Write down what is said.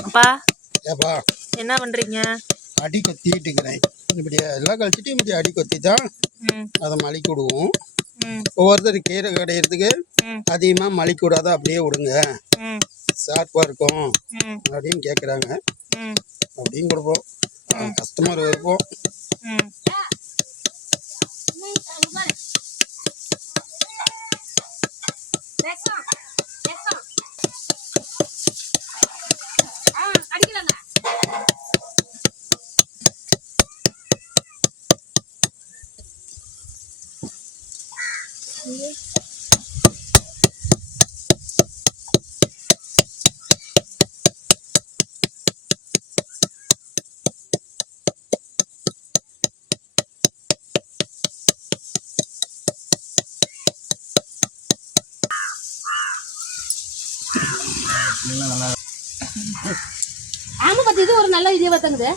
அப்பா ஏப்பா என்ன பண்றீங்க? அடி கொத்திட்டு இருக்கிறேன் இப்படி எல்லாம் கழிச்சிட்டு இப்படி அடி கொத்தி தான் அதை மலிக்க விடுவோம் ஒவ்வொருத்தர் கீரை கடையிறதுக்கு அதிகமாக மலிக்க விடாத அப்படியே விடுங்க. ஷார்ப்பாக இருக்கும் அப்படின்னு கேட்குறாங்க அப்படின்னு கொடுப்போம். கஸ்டமர் விருப்பம். ம். ஆமா பத்தி இது ஒரு நல்ல இதே பார்த்துங்குது